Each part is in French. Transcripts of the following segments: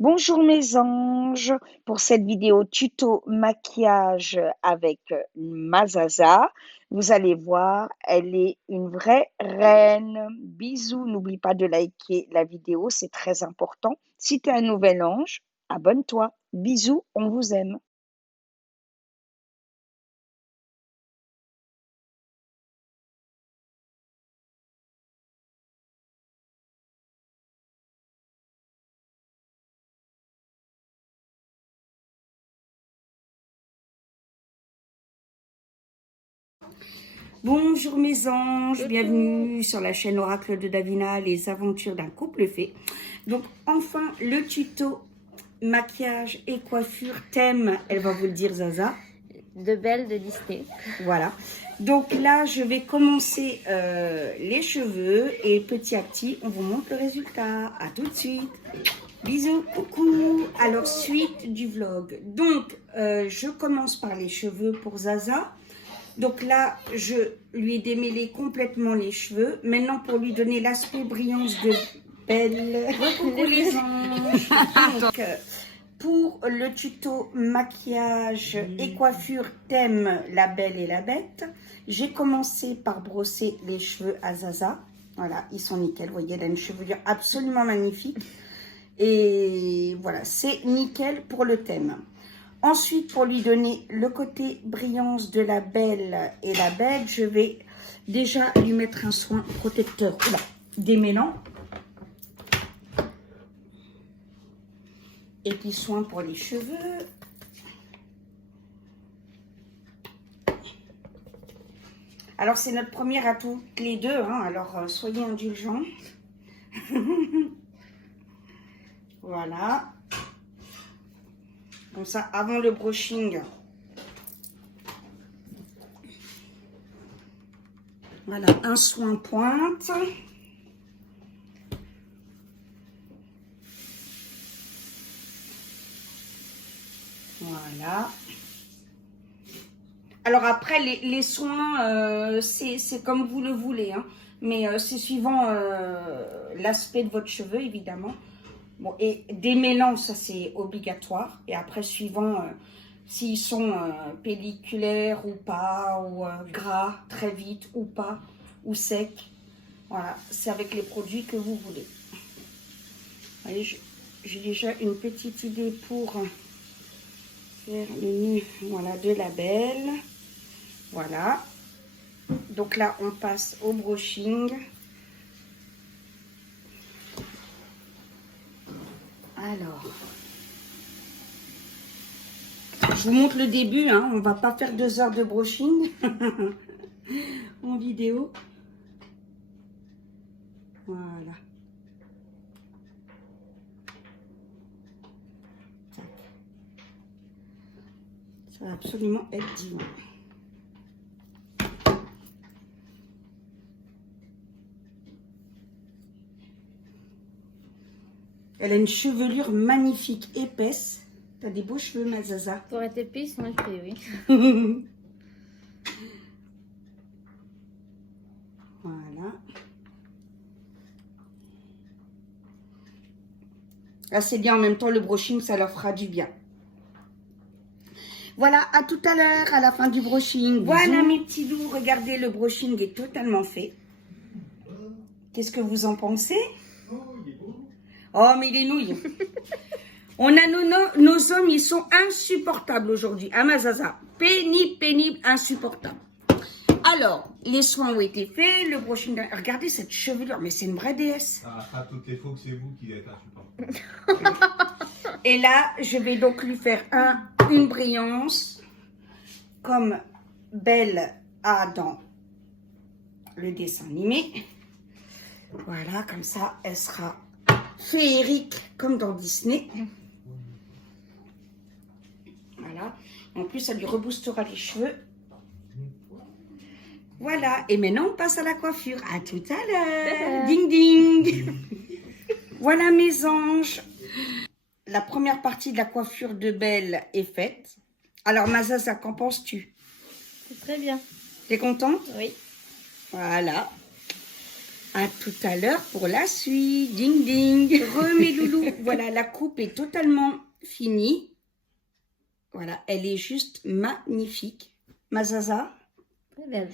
Bonjour mes anges, pour cette vidéo tuto maquillage avec Mazaza, vous allez voir, elle est une vraie reine. Bisous, n'oublie pas de liker la vidéo, c'est très important. Si tu es un nouvel ange, abonne-toi. Bisous, on vous aime. Bonjour mes anges, bienvenue sur la chaîne Oracle de Davina, les aventures d'un couple fait. Donc enfin le tuto maquillage et coiffure thème, elle va vous le dire Zaza. De Belle de Disney. Voilà, donc là je vais commencer les cheveux et petit à petit on vous montre le résultat. À tout de suite. Bisous, coucou. Alors suite du vlog. Donc je commence par les cheveux pour Zaza. Donc là, je lui ai démêlé complètement les cheveux. Maintenant, pour lui donner l'aspect brillance de Belle. Coucou les anges. Donc, pour le tuto maquillage et coiffure thème La Belle et la Bête, j'ai commencé par brosser les cheveux à Zaza. Voilà, ils sont nickel. Vous voyez, elle a une chevelure absolument magnifique. Et voilà, c'est nickel pour le thème. Ensuite, pour lui donner le côté brillance de la Belle et la Bête, je vais déjà lui mettre un soin protecteur démêlant. Et puis soin pour les cheveux. Alors, c'est notre première à toutes les deux, hein, alors soyez indulgents. Voilà. Comme ça, avant le brushing. Voilà, un soin pointe. Voilà. Alors après, les soins, c'est comme vous le voulez, hein, mais c'est suivant l'aspect de votre cheveu, évidemment. Bon, et démêlant, ça c'est obligatoire. Et après, suivant s'ils sont pelliculaires ou pas, ou gras très vite ou pas, ou secs. Voilà, c'est avec les produits que vous voulez. Vous voyez, j'ai déjà une petite idée pour faire le nez, voilà, de la Belle. Voilà. Donc là, on passe au brushing. Alors, je vous montre le début, hein. On va pas faire 2 heures de brushing en vidéo. Voilà. Ça va absolument être divin. Elle a une chevelure magnifique, épaisse. T'as des beaux cheveux, Mazaza. Pour être épais, ils sont épais, oui. Voilà. Là, c'est bien en même temps, le brushing, ça leur fera du bien. Voilà, à tout à l'heure, à la fin du brushing. Voilà, mes petits loups, regardez, le brushing est totalement fait. Qu'est-ce que vous en pensez? Oh, mais il est nouilles. On a nos hommes, ils sont insupportables aujourd'hui. Ah, Mazaza, pénible, insupportable. Alors, les soins ont été faits, le brushing... Regardez cette chevelure, mais c'est une vraie déesse. À toutes les fois que c'est vous qui êtes insupportable. Et là, je vais donc lui faire une brillance comme Belle a dans le dessin animé. Voilà, comme ça, elle sera féerique comme dans Disney. Voilà. En plus, ça lui reboostera les cheveux. Voilà. Et maintenant, on passe à la coiffure. À tout à l'heure. Ding, ding. Voilà, mes anges. La première partie de la coiffure de Belle est faite. Alors, Mazaza, qu'en penses-tu? C'est très bien. T'es contente? Oui. Voilà. À tout à l'heure pour la suite. Ding ding. Mes loulous. Voilà, la coupe est totalement finie. Voilà, elle est juste magnifique. Ma Zaza. Très belle.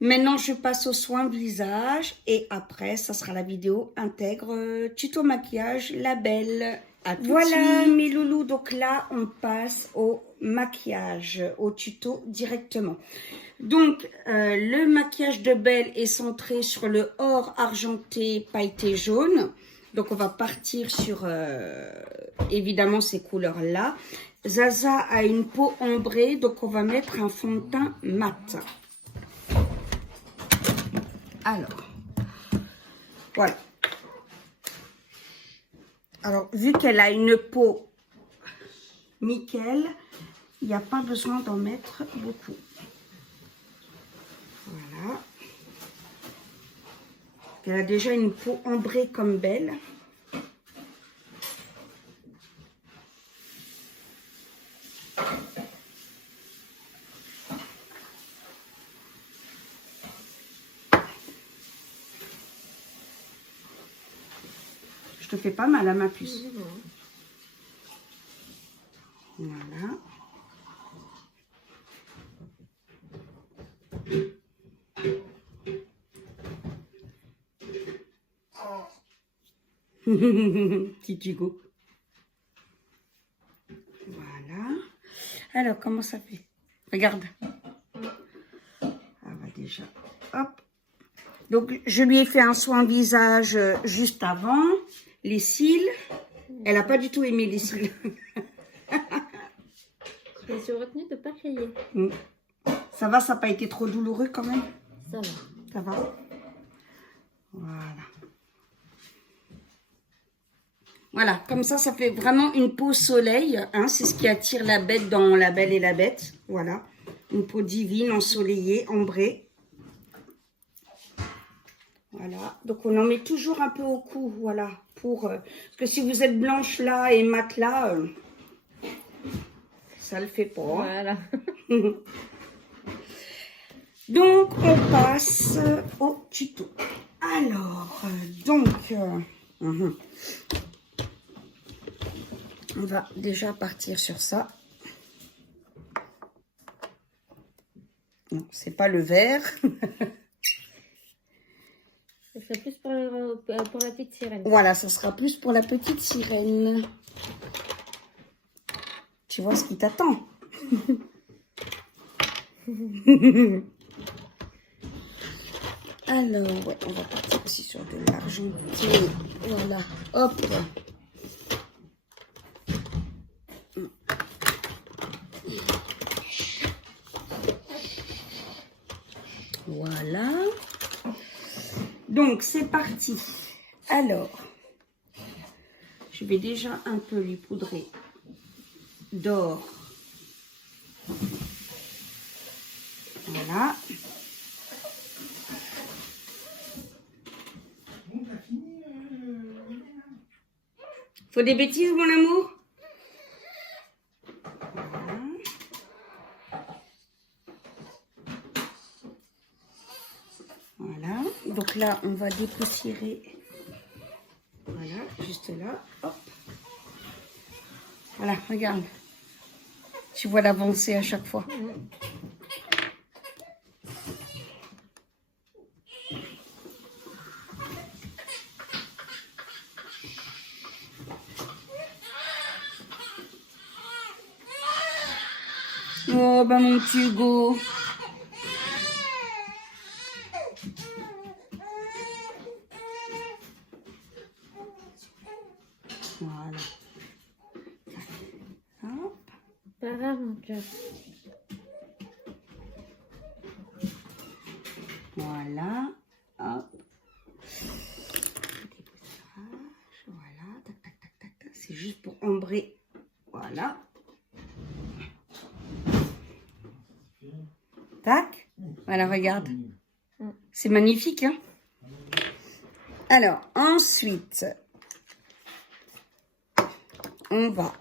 Maintenant, je passe au soin visage et après, ça sera la vidéo intègre tuto maquillage label. À tout de suite. Mes loulous, donc là, on passe au maquillage, au tuto directement. Donc, le maquillage de Belle est centré sur le or argenté pailleté jaune. Donc, on va partir sur, évidemment, ces couleurs-là. Zaza a une peau ambrée, donc on va mettre un fond de teint mat. Alors, voilà. Alors, vu qu'elle a une peau nickel, il n'y a pas besoin d'en mettre beaucoup. Voilà. Elle a déjà une peau ambrée comme Belle. Je te fais pas mal à ma puce. Voilà. Petit Hugo. Voilà. Alors, comment ça fait? Regarde. Ah bah déjà. Hop. Donc, je lui ai fait un soin visage juste avant. Les cils. Elle n'a pas du tout aimé les cils. Je me suis retenue de ne pas crier. Ça va, ça n'a pas été trop douloureux quand même? Ça va. Ça va. Voilà. Voilà, comme ça fait vraiment une peau soleil. Hein, c'est ce qui attire la bête dans La Belle et la Bête. Voilà. Une peau divine, ensoleillée, ambrée. Voilà. Donc, on en met toujours un peu au cou. Voilà. Parce que si vous êtes blanche là et mat là, ça le fait pas. Voilà. Donc, on passe au tuto. Alors, on va déjà partir sur ça. Non, c'est pas le vert. Ça serait plus pour la petite sirène. Voilà, ça sera plus pour la petite sirène. Tu vois ce qui t'attend. Alors, ouais, on va partir aussi sur de l'argenté. Voilà, hop. Voilà. Donc, c'est parti. Alors, je vais déjà un peu lui poudrer d'or. Voilà. Faut des bêtises, mon amour? Voilà. Donc là, on va dépoussiérer. Voilà, juste là. Hop. Voilà, regarde. Tu vois l'avancée à chaque fois. Oh, bah mon petit Hugo. Voilà. Hop. Pas grave, mon cœur. Voilà. Hop. Voilà. Tac, tac, tac, tac, tac. C'est juste pour ombrer. Voilà. Tac. Voilà, regarde. C'est magnifique, hein? Alors, ensuite, on va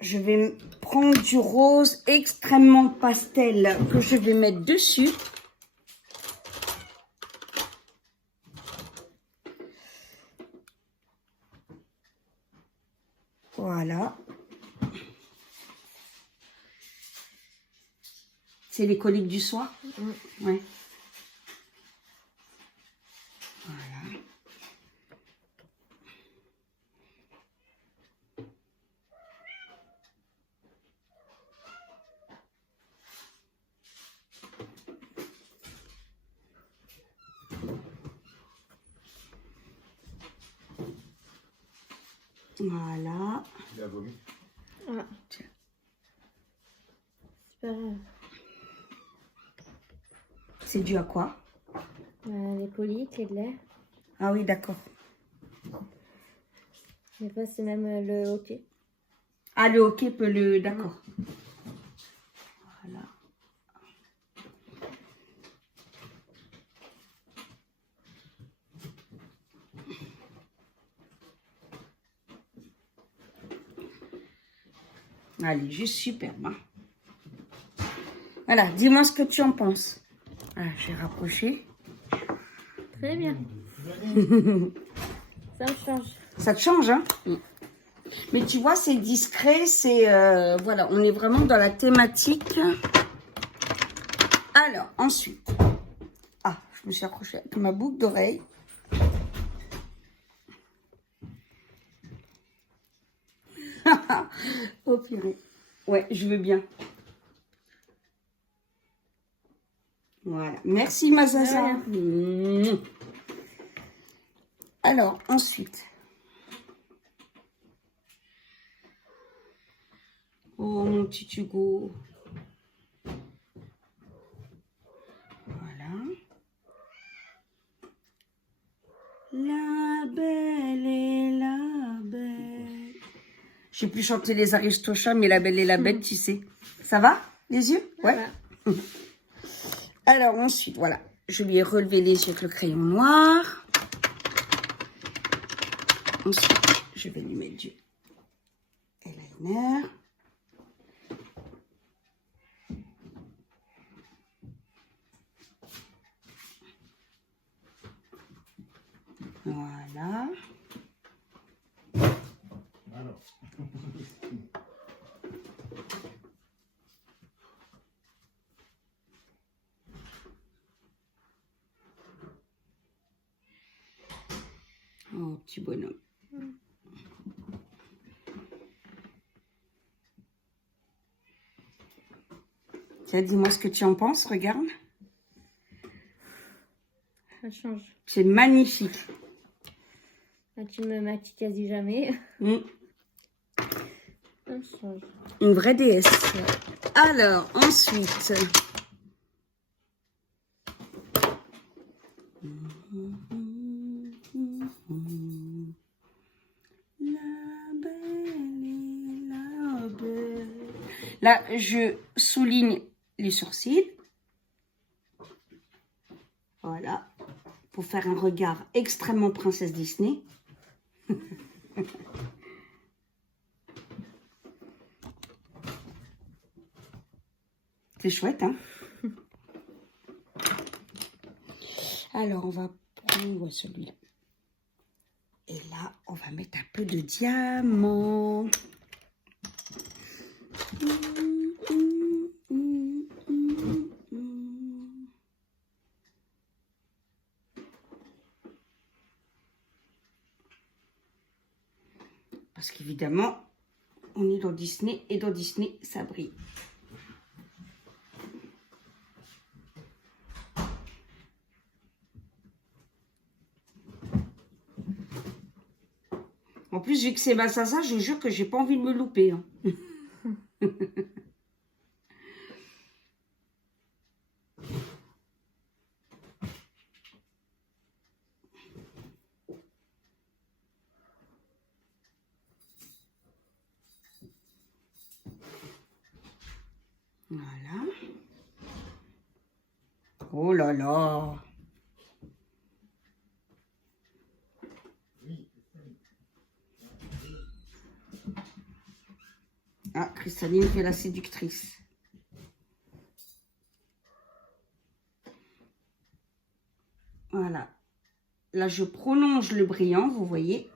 je vais prendre du rose extrêmement pastel que je vais mettre dessus. Voilà. C'est les coliques du soir. Ouais. Voilà. Voilà. Il a vomi. Ah. Tiens. C'est pas grave. C'est dû à quoi? Les coliques et de l'air. Ah oui, d'accord. Des fois, c'est même le hockey. Ah, le hockey peut le... D'accord. Voilà. Allez, juste superbe. Hein. Voilà, dis-moi ce que tu en penses. Ah, j'ai rapproché. Très bien. Ça me change. Ça te change, hein? Mais tu vois, c'est discret, c'est... voilà, on est vraiment dans la thématique. Alors, ensuite... Ah, je me suis accrochée avec ma boucle d'oreille. Oh purée. Ouais, je veux bien. Voilà. Merci, ma Zaza. Alors, ensuite... Oh, mon petit Hugo. Voilà. La belle et la bête. Je sais plus chanter les Aristochats, mais la belle et la bête, tu sais. Ça va, les yeux? Ouais. Voilà. Alors, ensuite, voilà. Je lui ai relevé les yeux avec le crayon noir. Ensuite, je vais lui mettre du eyeliner. Voilà. Alors. Oh, petit bonhomme. Tiens, dis-moi ce que tu en penses, regarde. Ça change. C'est magnifique. Là, tu me maquilles quasi jamais. Mm. Ça change. Une vraie déesse. Alors, ensuite... La belle et la belle. Là, je souligne les sourcils. Voilà. Pour faire un regard extrêmement princesse Disney. C'est chouette, hein? Alors, on va prendre celui-là. Et là, on va mettre un peu de diamant. Parce qu'évidemment, on est dans Disney et dans Disney, ça brille. En plus, vu que c'est ma Zaza, je vous jure que j'ai pas envie de me louper. Hein. Voilà. Oh là là. Cristalline fait la séductrice. Voilà. Là, je prolonge le brillant, vous voyez.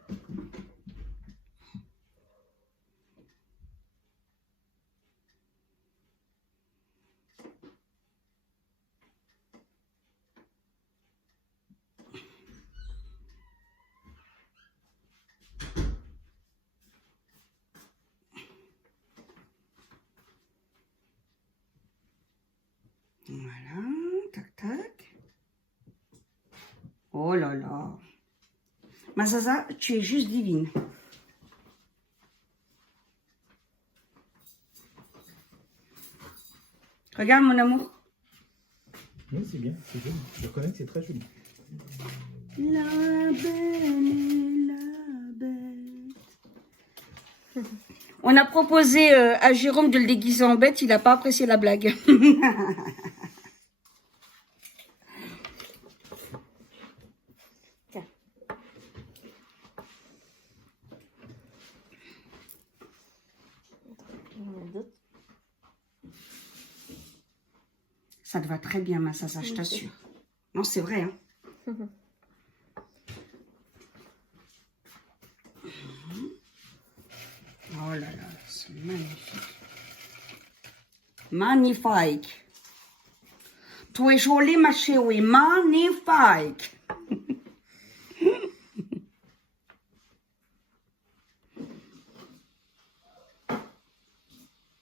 Voilà, tac, tac. Oh là là. Ma Zaza, tu es juste divine. Regarde mon amour. Oui, c'est bien, c'est joli. Je reconnais que c'est très joli. La belle et la bête. On a proposé à Jérôme de le déguiser en bête, il n'a pas apprécié la blague. Tiens. Il y en a d'autres. Ça te va très bien, ma Zaza, je t'assure. Non, c'est vrai, hein. Oh là là, c'est magnifique. Magnifique. Tu es jolie, ma chérie. Magnifique.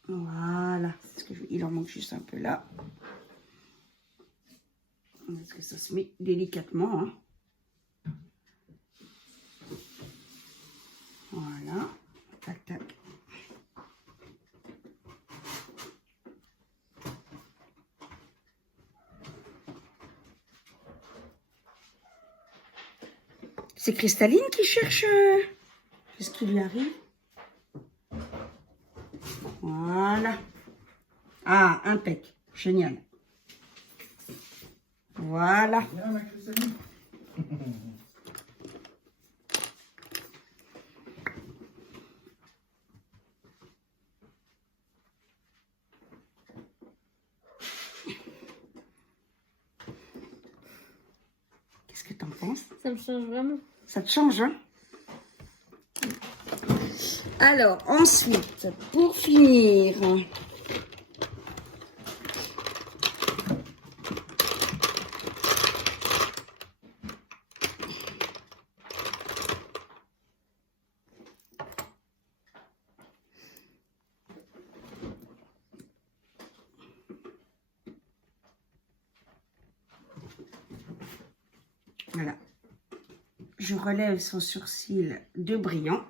Voilà. Il en manque juste un peu là. Est-ce que ça se met délicatement, hein. Voilà. Tac, tac. C'est Cristalline qui cherche... Qu'est-ce qui lui arrive? Voilà. Ah, impec. Génial. Voilà. Bien, ma Cristalline. Qu'est-ce que t'en penses? Ça me change vraiment. Ça te change, hein? Alors, ensuite, pour finir... Voilà. Je relève son sourcil de brillant.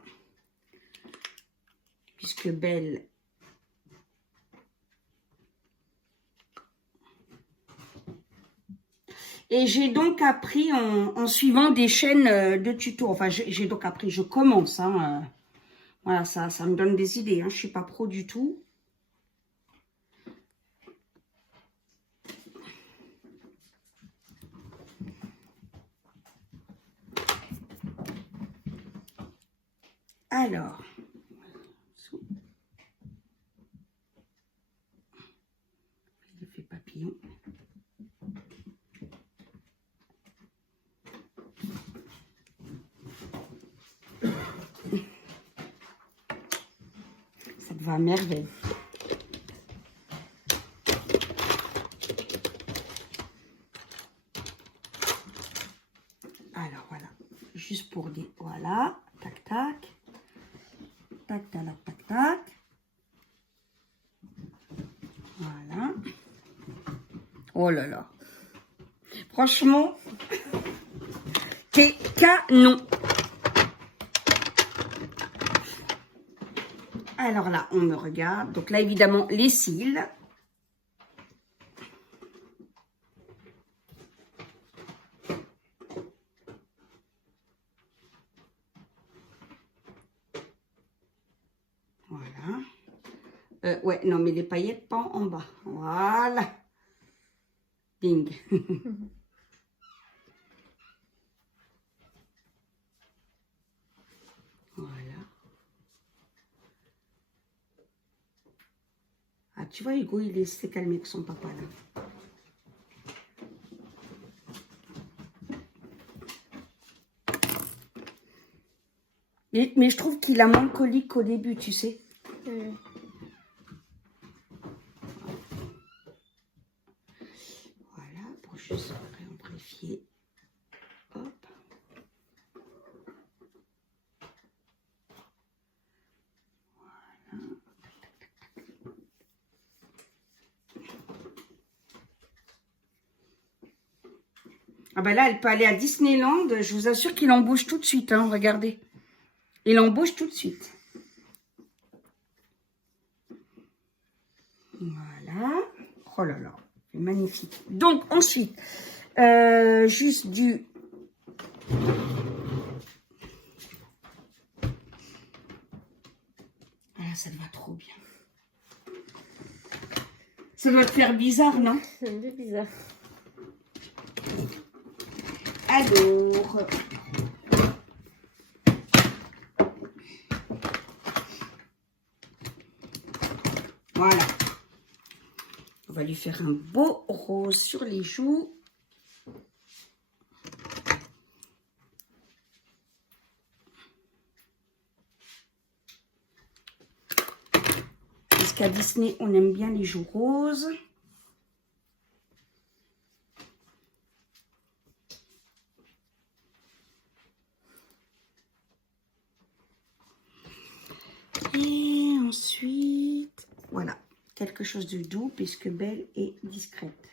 Puisque Belle... Et j'ai donc appris en suivant des chaînes de tutos. Enfin, j'ai donc appris, je commence. Hein, voilà, ça me donne des idées. Hein, je ne suis pas pro du tout. Alors, l'effet papillon. Ça te va à merveille. Alors voilà, juste pour dire, voilà, tac tac. Tac, tac, tac, tac. Voilà. Oh là là. Franchement, t'es canon. Alors là, on me regarde. Donc là, évidemment, les cils. Voilà. Ouais, non, mais les paillettes, pas en bas. Voilà. Bing. Voilà. Tu vois, Hugo, il s'est calmé avec son papa, là. Mais je trouve qu'il a moins de colique qu'au début, tu sais. Voilà, pour juste réamplifier. Hop. Voilà. Ah ben là, elle peut aller à Disneyland. Je vous assure qu'il embauche tout de suite, hein, regardez. Il embauche tout de suite. Voilà. Oh là là, magnifique. Donc, ensuite, juste du... Ah, ça te va trop bien. Ça doit te faire bizarre, non? C'est un peu bizarre. Alors... Voilà. On va lui faire un beau rose sur les joues. Parce qu'à Disney, on aime bien les joues roses. Et ensuite, voilà, quelque chose de doux puisque Belle est discrète.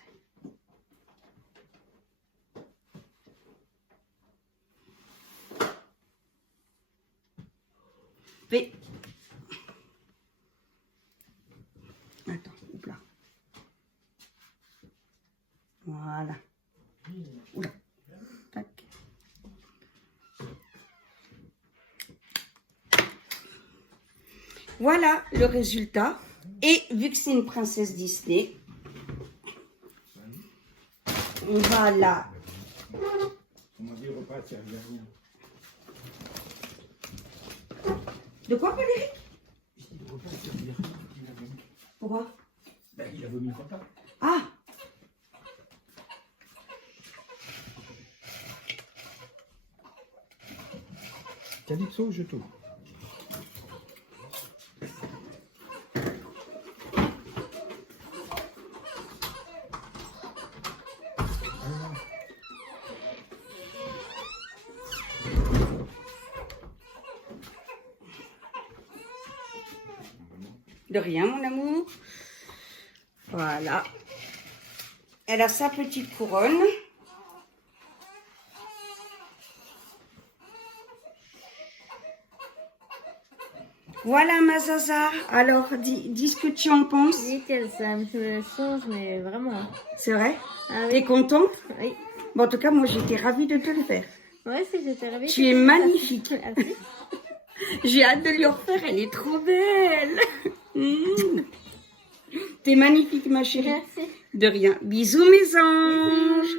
Mais, attends, hop là. Voilà. Oula. Tac. Voilà le résultat. Et vu que c'est une princesse Disney, on va la... On m'a dit repas, ça servait à rien. De quoi, Valérie? Je dis le repas, ça servait à rien. Il a vomi. Pourquoi? Ben, il a vomi le repas. Ah! Calypso, je t'ouvre. De rien, mon amour. Voilà. Elle a sa petite couronne. Voilà, ma Zaza. Alors, dis ce que tu en penses. Nickel, ça me change, mais vraiment. C'est vrai? Ah T'es oui. contente? Oui. Bon, en tout cas, moi, j'étais ravie de te le faire. Ouais, c'est j'étais ravie. Tu es magnifique. Merci. J'ai hâte de lui refaire. Elle est trop belle. T'es magnifique, ma chérie. Merci. De rien. Bisous, mes anges.